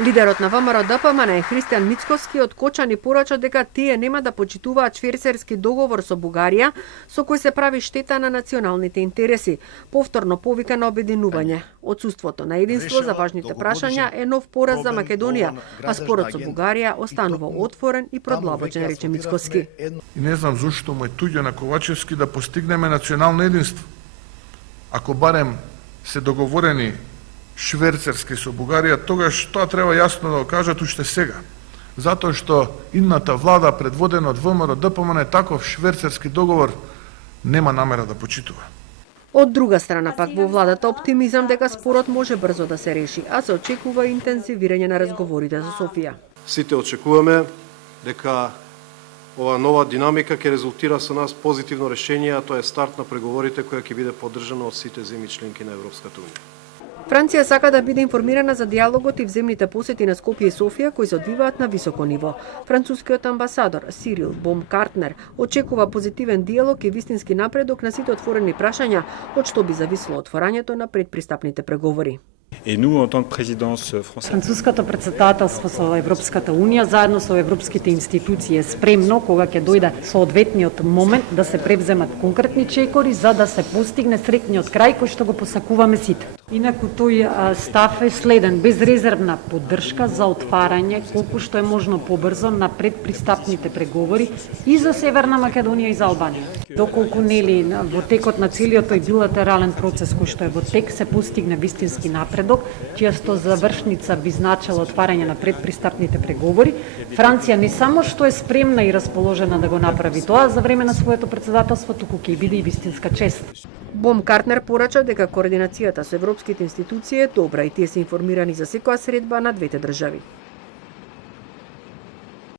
Лидерот на ВМРО-ДПМН Христијан Мицкоски од Кочани порача дека тие нема да почитуваат шверцерски договор со Бугарија, со кој се прави штета на националните интереси. Повторно повика на обединување. Отсуството на единство за важните прашања е нов пораз за Македонија, а спорот со Бугарија останува отворен и продлабочен, рече Мицкоски. И не знам зошто му е туѓо на Ковачевски да постигнеме национално единство. Ако барем се договорени шверцерски со Бугарија, тогаш тоа треба јасно да го кажат уште сега. Затоа што идната влада, предводена од ВМРО-ДПМН, таков шверцерски договор нема намера да почитува. Од друга страна пак во владата оптимизам дека спорот може брзо да се реши, а се очекува интензивирање на разговорите за Софија. Сите очекуваме дека ова нова динамика ќе резултира со нас позитивно решение, а тоа е старт на преговорите која ќе биде поддржана од сите земји членки на Европската унија. Франција сака да биде информирана за диалогот и вземните посети на Скопје и Софија кои се одвиваат на високо ниво. Францускиот амбасадор Сирил Бом-Картнер очекува позитивен диалог и вистински напредок на сите отворени прашања, од што би зависело отворањето на предпристапните преговори. Француското претседателство со Европската унија заедно со европските институции е спремно кога ќе дојде соодветниот момент да се превземат конкретни чекори за да се постигне среќниот крај кој што го посакуваме сите. Инаку тој став е следен, безрезервна поддршка за отварање колку што е можно побрзо на предпристапните преговори и за Северна Македонија и за Албанија. Доколку нели во текот на целиот тој билатерален процес кој што е во тек се постигне вистински напредок, чијато завршница би значила отварање на предпристапните преговори, Франција не само што е спремна и расположена да го направи тоа за време на своето претседателство, туку ќе биде и вистинска чест. Бом-Картнер порача дека координацијата со европските институции е добра и тие се информирани за секоја средба на двете држави.